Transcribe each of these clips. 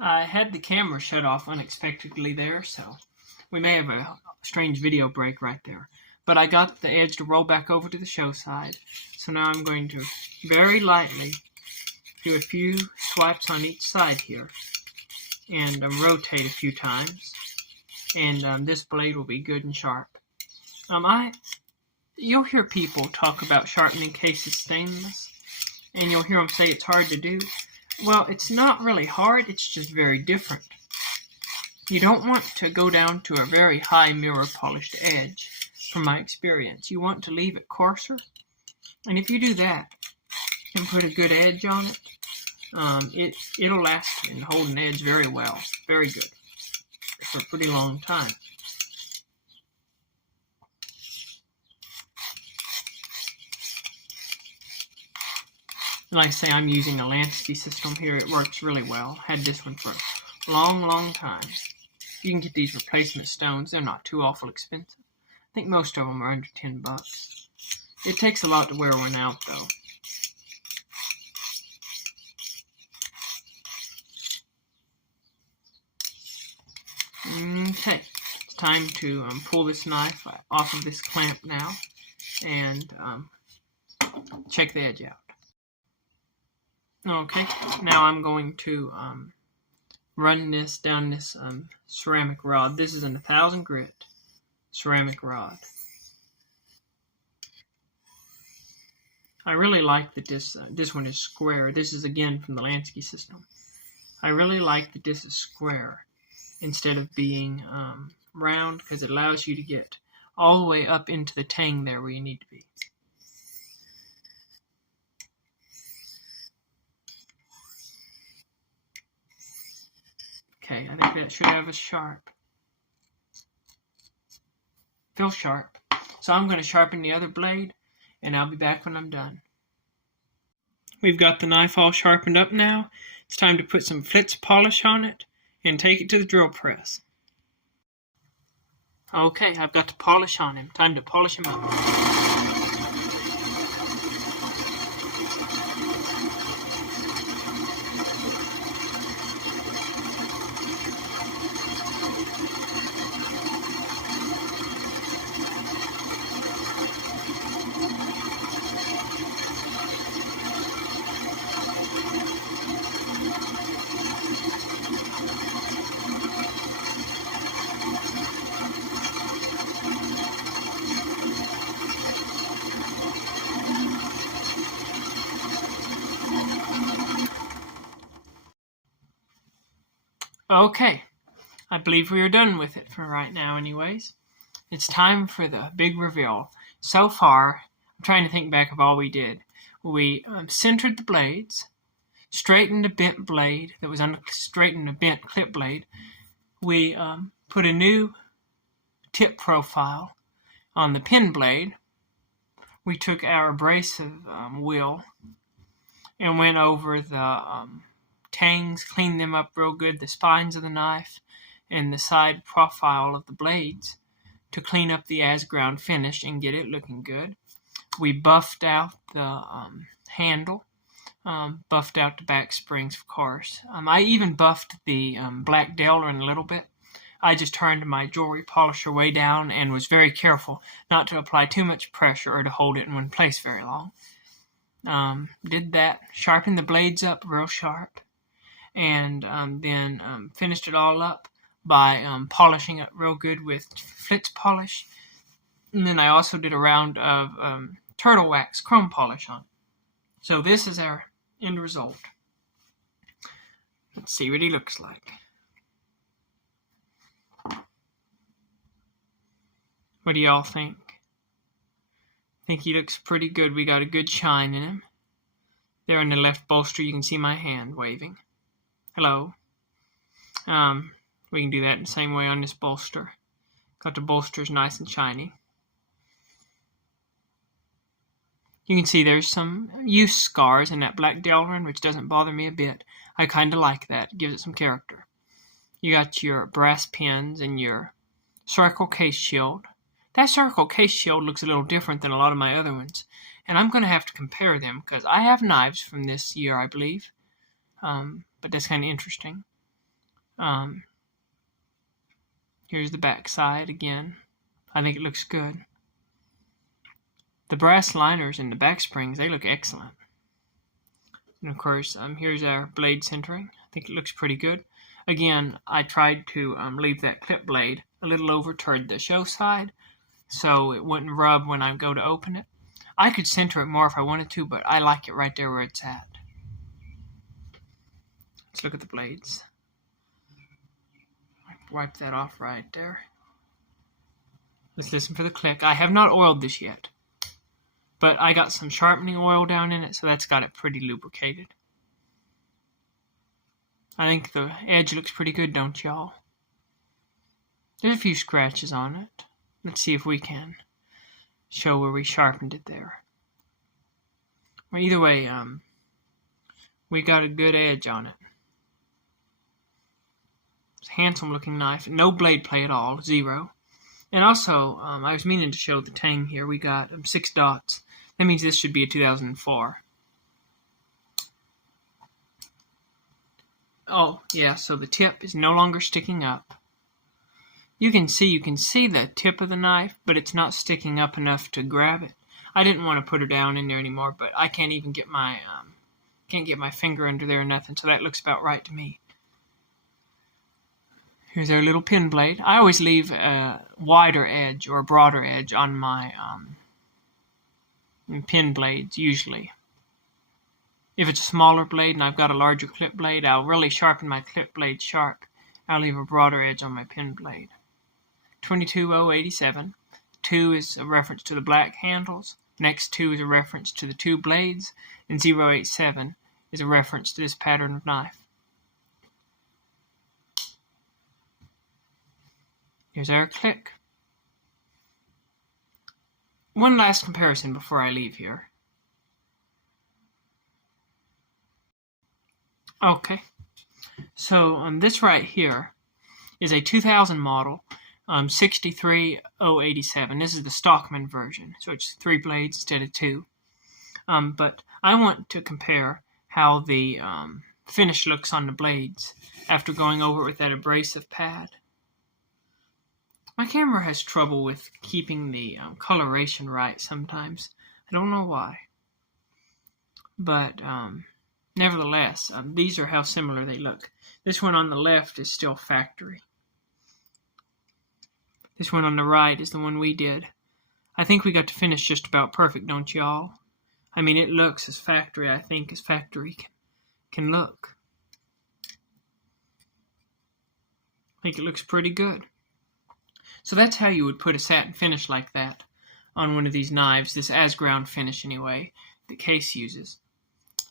I had the camera shut off unexpectedly there, so we may have a strange video break right there. But I got the edge to roll back over to the show side. So now I'm going to very lightly do a few swipes on each side here and rotate a few times. And this blade will be good and sharp. You'll hear people talk about sharpening cases stainless, and you'll hear them say it's hard to do. Well, it's not really hard, it's just very different. You don't want to go down to a very high mirror polished edge, from my experience. You want to leave it coarser, and if you do that and put a good edge on it, it'll last and hold an edge very well, very good, for a pretty long time. Like I say, I'm using a Lansky system here. It works really well. Had this one for a long time. You can get these replacement stones. They're not too awful expensive. I think most of them are under $10. It takes a lot to wear one out, though. Okay, it's time to pull this knife off of this clamp now and check the edge out. Okay, now I'm going to run this down this ceramic rod. This is an 1000 grit ceramic rod. I really like that this one is square. This is again from the Lansky system. I really like that this is square instead of being round, because it allows you to get all the way up into the tang there where you need to be. Okay, I think that should have us sharp. Feel sharp. So I'm going to sharpen the other blade, and I'll be back when I'm done. We've got the knife all sharpened up now. It's time to put some flitz polish on it and take it to the drill press. Okay, I've got the polish on him. Time to polish him up. Okay, I believe we are done with it for right now anyways. It's time for the big reveal. So far, I'm trying to think back of all we did. We centered the blades, straightened a bent blade that was straightened a bent clip blade. We put a new tip profile on the pin blade. We took our abrasive wheel and went over the tangs, cleaned them up real good, the spines of the knife and the side profile of the blades to clean up the as-ground finish and get it looking good. We buffed out the handle, buffed out the back springs, of course. I even buffed the black delrin a little bit. I just turned my jewelry polisher way down and was very careful not to apply too much pressure or to hold it in one place very long. Did that, sharpened the blades up real sharp, and then finished it all up by polishing it real good with flitz polish. And then I also did a round of turtle wax chrome polish on. So this is our end result. Let's see what he looks like. What do y'all think? I think he looks pretty good. We got a good shine in him. There in the left bolster you can see my hand waving. Hello. We can do that in the same way on this bolster. Got the bolsters nice and shiny. You can see there's some use scars in that black delrin, which doesn't bother me a bit. I kind of like that. It gives it some character. You got your brass pins and your circle case shield. That circle case shield looks a little different than a lot of my other ones, and I'm going to have to compare them because I have knives from this year, I believe. But that's kind of interesting. Here's the back side again. I think it looks good. The brass liners and the back springs, they look excellent. And of course, here's our blade centering. I think it looks pretty good. Again, I tried to leave that clip blade a little over toward the show side so it wouldn't rub when I go to open it. I could center it more if I wanted to, but I like it right there where it's at. Let's look at the blades. Wipe that off right there. Let's listen for the click. I have not oiled this yet, but I got some sharpening oil down in it, so that's got it pretty lubricated. I think the edge looks pretty good, don't y'all? There's a few scratches on it. Let's see if we can show where we sharpened it there. Well, either way, we got a good edge on it. It's a handsome looking knife. No blade play at all, 0. And also, I was meaning to show the tang here. We got 6 dots. That means this should be a 2004. Oh, yeah, so the tip is no longer sticking up. You can see the tip of the knife, but it's not sticking up enough to grab it. I didn't want to put her down in there anymore, but I can't even get my finger under there or nothing, so that looks about right to me. Here's our little pin blade. I always leave a wider edge or a broader edge on my pin blades, usually. If it's a smaller blade and I've got a larger clip blade, I'll really sharpen my clip blade sharp. I'll leave a broader edge on my pin blade. 22087. 2 is a reference to the black handles. Next 2 is a reference to the 2 blades. And 087 is a reference to this pattern of knife. Here's our click. One last comparison before I leave here. Okay, so this right here is a 2000 model, 63087. This is the Stockman version, so it's 3 blades instead of 2. But I want to compare how the finish looks on the blades after going over it with that abrasive pad. My camera has trouble with keeping the coloration right sometimes. I don't know why. But nevertheless, these are how similar they look. This one on the left is still factory. This one on the right is the one we did. I think we got to finish just about perfect, don't y'all? I mean, it looks as factory, I think, as factory can look. I think it looks pretty good. So that's how you would put a satin finish like that on one of these knives, this as-ground finish anyway, that Case uses.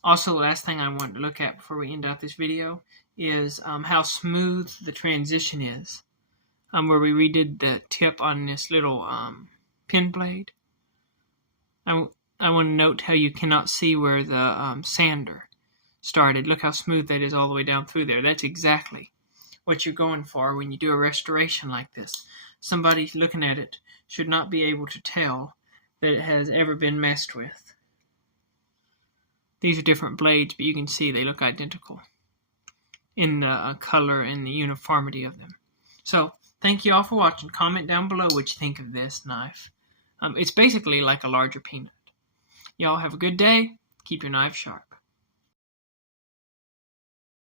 Also, the last thing I want to look at before we end out this video is how smooth the transition is, where we redid the tip on this little pin blade. I want to note how you cannot see where the sander started. Look how smooth that is all the way down through there. That's exactly what you're going for when you do a restoration like this. Somebody looking at it should not be able to tell that it has ever been messed with. These are different blades, but you can see they look identical in the color and the uniformity of them. So, thank you all for watching. Comment down below what you think of this knife. It's basically like a larger peanut. Y'all have a good day. Keep your knife sharp.